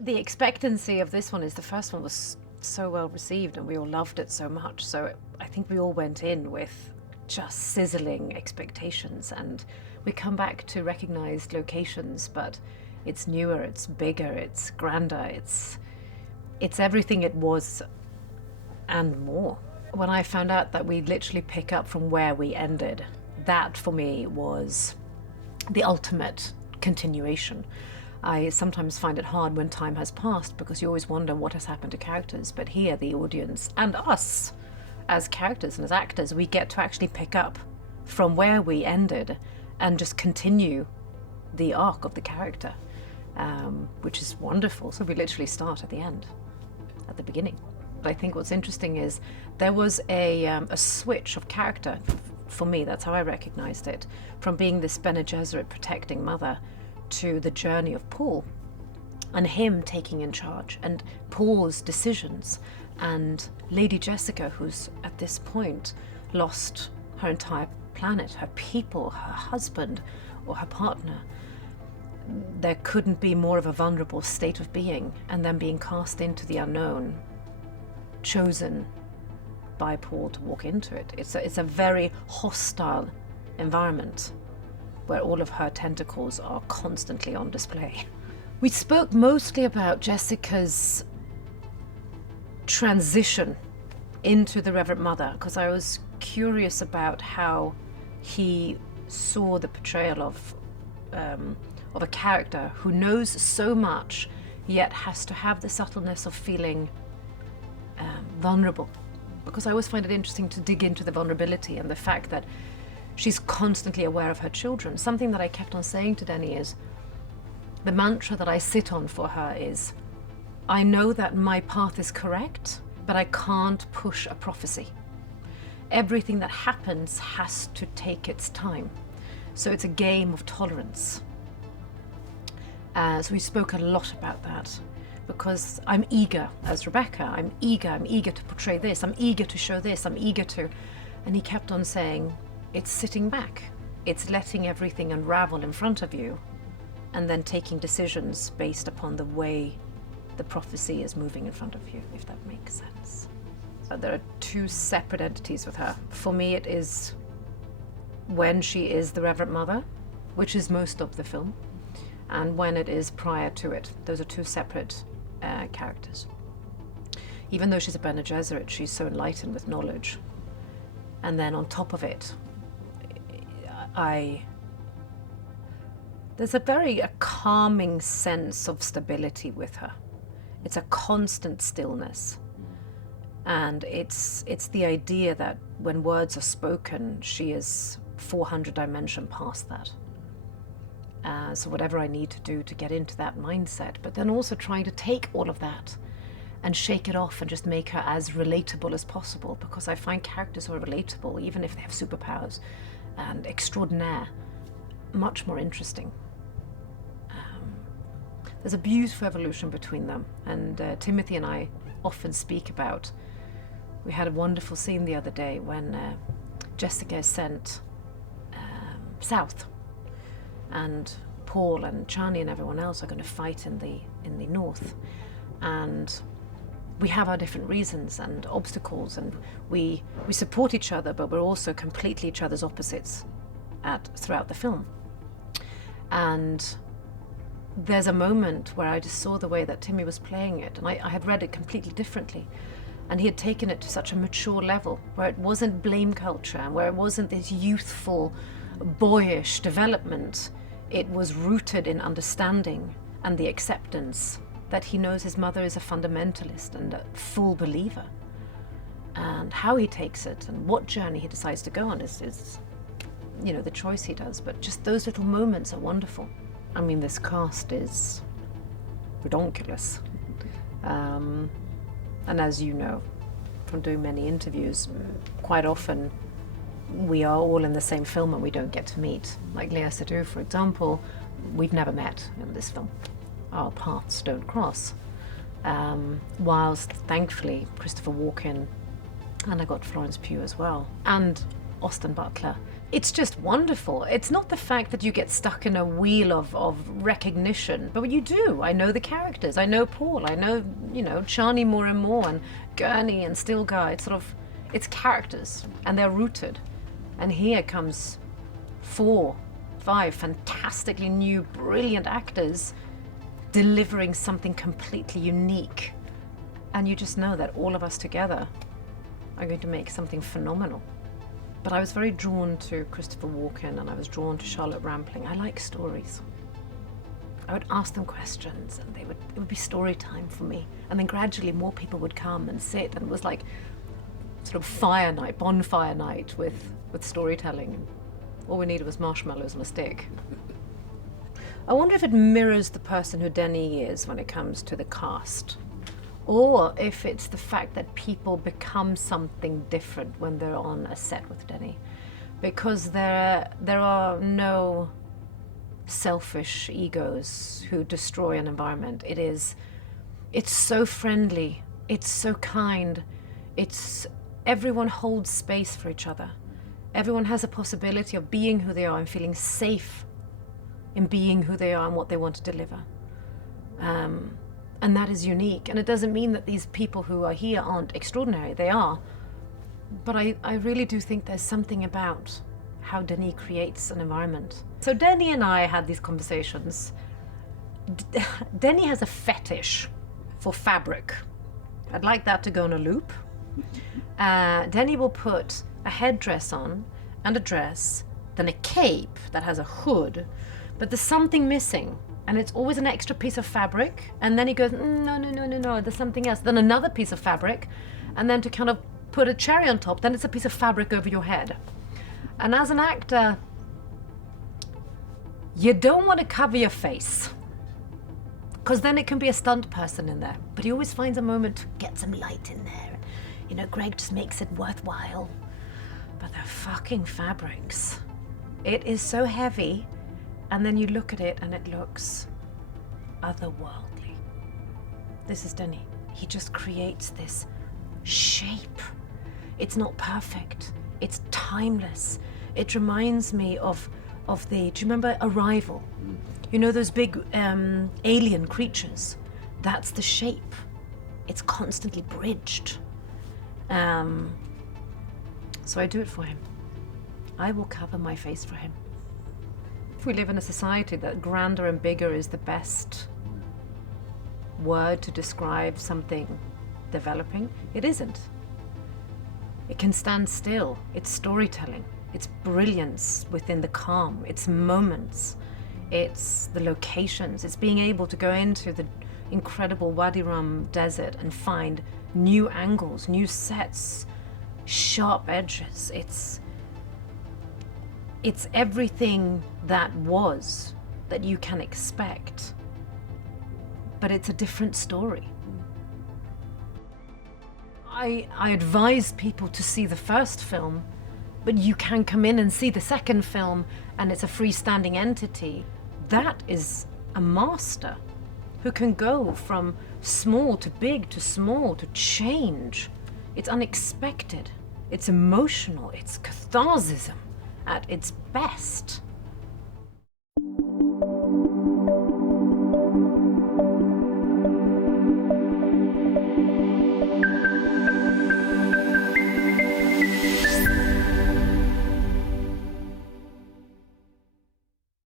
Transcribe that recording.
The expectancy of this one is the first one was so well received and we all loved it so much. So I think we all went in with just sizzling expectations, and we come back to recognized locations, but it's newer, it's bigger, it's grander, it's everything it was and more. When I found out that we literally pick up from where we ended, that for me was the ultimate continuation. I sometimes find it hard when time has passed because you always wonder what has happened to characters, but here the audience and us as characters and as actors, we get to actually pick up from where we ended and just continue the arc of the character, which is wonderful. So we literally start at the end, at the beginning. But I think what's interesting is there was a switch of character. For me, that's how I recognized it, from being this Bene Gesserit protecting mother to the journey of Paul and him taking in charge, and Paul's decisions, and Lady Jessica, who's at this point lost her entire planet, her people, her husband or her partner. There couldn't be more of a vulnerable state of being, and then being cast into the unknown, chosen by Paul to walk into it. It's a very hostile environment where all of her tentacles are constantly on display. We spoke mostly about Jessica's transition into the Reverend Mother, because I was curious about how he saw the portrayal of a character who knows so much, yet has to have the subtleness of feeling vulnerable. Because I always find it interesting to dig into the vulnerability and the fact that she's constantly aware of her children. Something that I kept on saying to Denny is, the mantra that I sit on for her is, I know that my path is correct, but I can't push a prophecy. Everything that happens has to take its time. So it's a game of tolerance. So we spoke a lot about that, because I'm eager as Rebecca, I'm eager to portray this, I'm eager to show this, I'm eager to, and he kept on saying, it's sitting back, it's letting everything unravel in front of you, and then taking decisions based upon the way the prophecy is moving in front of you, if that makes sense. There are two separate entities with her. For me, it is when she is the Reverend Mother, which is most of the film, and when it is prior to it. Those are two separate characters. Even though she's a Bene Gesserit, she's so enlightened with knowledge. And then on top of it, there's a calming sense of stability with her. It's a constant stillness. And it's the idea that when words are spoken, she is 400 dimension past that. So whatever I need to do to get into that mindset, but then also trying to take all of that and shake it off and just make her as relatable as possible, because I find characters who are relatable, even if they have superpowers and extraordinaire, much more interesting. There's a beautiful evolution between them, and Timothy and I often speak about, we had a wonderful scene the other day when Jessica is sent south, and Paul and Chani and everyone else are going to fight in the north, and we have our different reasons and obstacles, and we support each other, but we're also completely each other's opposites throughout the film. And there's a moment where I just saw the way that Timmy was playing it, and I had read it completely differently, and he had taken it to such a mature level where it wasn't blame culture and where it wasn't this youthful, boyish development. It was rooted in understanding and the acceptance that he knows his mother is a fundamentalist and a full believer. And how he takes it and what journey he decides to go on is the choice he does. But just those little moments are wonderful. I mean, this cast is redonkulous. And as you know from doing many interviews, quite often we are all in the same film and we don't get to meet. Like Lea Seydoux, for example, we've never met in this film. Our paths don't cross. whilst thankfully Christopher Walken, and I got Florence Pugh as well, and Austin Butler. It's just wonderful. It's not the fact that you get stuck in a wheel of recognition, but you do. I know the characters. I know Paul. I know, Chani more and more, and Gurney and Stilgar. It's characters, and they're rooted. And here comes 4, 5 fantastically new, brilliant actors delivering something completely unique. And you just know that all of us together are going to make something phenomenal. But I was very drawn to Christopher Walken, and I was drawn to Charlotte Rampling. I like stories. I would ask them questions, and it would be story time for me. And then gradually more people would come and sit, and it was like sort of fire night, bonfire night with storytelling. All we needed was marshmallows and a stick. I wonder if it mirrors the person who Denis is when it comes to the cast. Or if it's the fact that people become something different when they're on a set with Denis. Because there are no selfish egos who destroy an environment. It's so friendly, it's so kind, everyone holds space for each other. Everyone has a possibility of being who they are and feeling safe in being who they are and what they want to deliver. And that is unique. And it doesn't mean that these people who are here aren't extraordinary. They are. But I really do think there's something about how Denis creates an environment. So Denis and I had these conversations. Denis has a fetish for fabric. I'd like that to go on a loop. Denis will put a headdress on and a dress, then a cape that has a hood, but there's something missing. And it's always an extra piece of fabric. And then he goes, no, there's something else. Then another piece of fabric. And then to kind of put a cherry on top, then it's a piece of fabric over your head. And as an actor, you don't want to cover your face, because then it can be a stunt person in there. But he always finds a moment to get some light in there. Greg just makes it worthwhile. But the fucking fabrics. It is so heavy. And then you look at it and it looks otherworldly. This is Denis. He just creates this shape. It's not perfect. It's timeless. It reminds me of do you remember Arrival? Those big alien creatures? That's the shape. It's constantly bridged. So I do it for him. I will cover my face for him. If we live in a society that grander and bigger is the best word to describe something developing, it isn't. It can stand still. It's storytelling. It's brilliance within the calm. It's moments. It's the locations. It's being able to go into the incredible Wadi Rum desert and find new angles, new sets, sharp edges. It's everything that was that you can expect, but it's a different story. I advise people to see the first film, but you can come in and see the second film and it's a freestanding entity. That is a master who can go from small to big to small to change. It's unexpected. It's emotional. It's catharsism at its best.